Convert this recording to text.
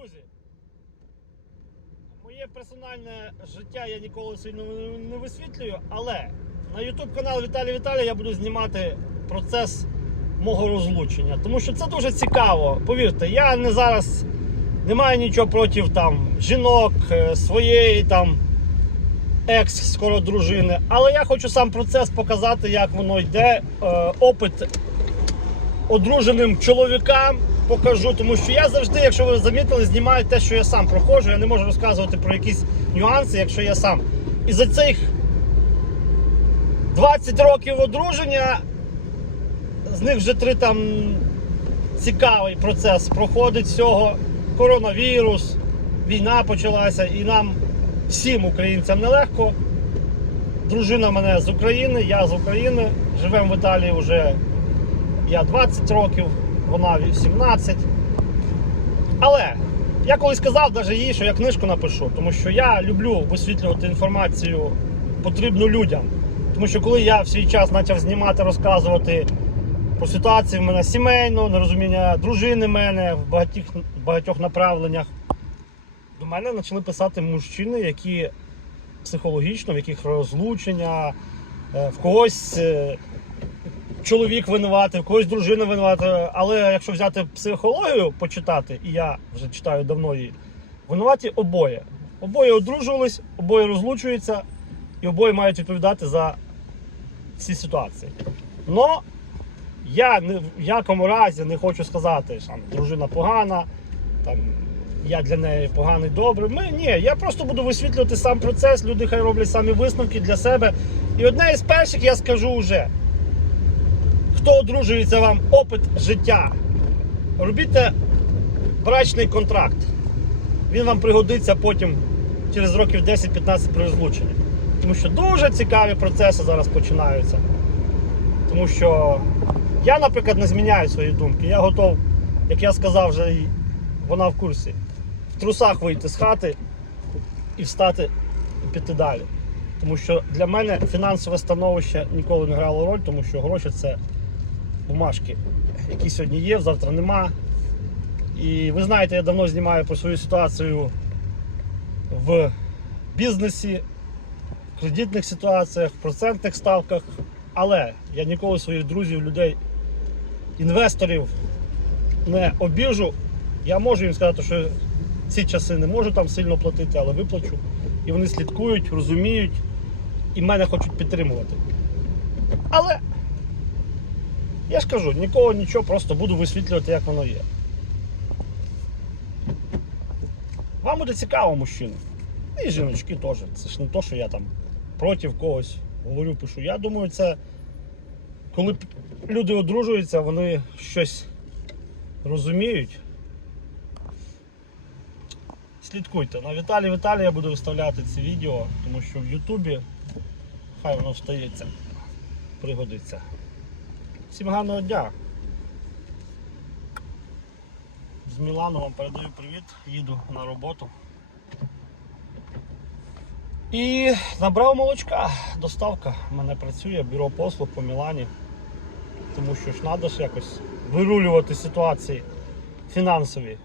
Друзі, моє персональне життя я ніколи сильно не- висвітлюю, але на YouTube канал Віталій Віталій я буду знімати процес мого розлучення. Тому що це дуже цікаво. Повірте, я не зараз не маю нічого проти там жінок, е, своєї там екс скоро дружини. Але я хочу сам процес показати, як воно йде. Е, опит одруженим чоловікам покажу, тому що я завжди, якщо ви замітили, знімаю те, що я сам проходжу. Я не можу розказувати про якісь нюанси, якщо я сам. І за цих 20 років одруження, з них вже три там цікавий процес проходить всього. Коронавірус, війна почалася, і нам всім українцям нелегко. Дружина мене з України, я з України. Живемо в Італії вже я 20 років, вона 18. Але я колись сказав навіть їй, що я книжку напишу, тому що я люблю висвітлювати інформацію потрібну людям. Тому що коли я в свій час почав знімати, розказувати про ситуацію в мене сімейну, нерозуміння дружини мене в багатьох, багатьох направленнях, до мене почали писати мужчини, які психологічно, в яких розлучення, е, в когось. Чоловік винуватий, в когось дружина винувата. Але якщо взяти психологію почитати, і я вже читаю давно її, винуваті обоє. Обоє одружувались, обоє розлучуються, і обоє мають відповідати за ці ситуації. Но я не, в якому разі не хочу сказати, що дружина погана, там, я для неї поганий добрий. Ми, ні, я просто буду висвітлювати сам процес, люди хай роблять самі висновки для себе. І одне із перших я скажу вже хто одружується вам опит життя, робіть брачний контракт. Він вам пригодиться потім через років 10-15 при розлученні. Тому що дуже цікаві процеси зараз починаються. Тому що я, наприклад, не зміняю свої думки. Я готов, як я сказав, вже вона в курсі, в трусах вийти з хати і встати і піти далі. Тому що для мене фінансове становище ніколи не грало роль, тому що гроші це бумажки, які сьогодні є, завтра нема. І ви знаєте, я давно знімаю про свою ситуацію в бізнесі, в кредитних ситуаціях, в процентних ставках. Але я ніколи своїх друзів, людей, інвесторів не обіжу. Я можу їм сказати, що ці часи не можу там сильно платити, але виплачу. І вони слідкують, розуміють і мене хочуть підтримувати. Але я ж кажу, нікого нічого, просто буду висвітлювати, як воно є. Вам буде цікаво, мужчини. І жіночки теж. Це ж не то, що я там проти когось говорю, пишу. Я думаю, це коли люди одружуються, вони щось розуміють. Слідкуйте. На Віталій Віталій я буду виставляти ці відео, тому що в Ютубі хай воно встається, пригодиться. Всім гарного дня. З Мілану вам передаю привіт, їду на роботу. І набрав молочка, доставка мене працює, бюро послуг по Мілані. Тому що ж треба ж якось вирулювати ситуації фінансові.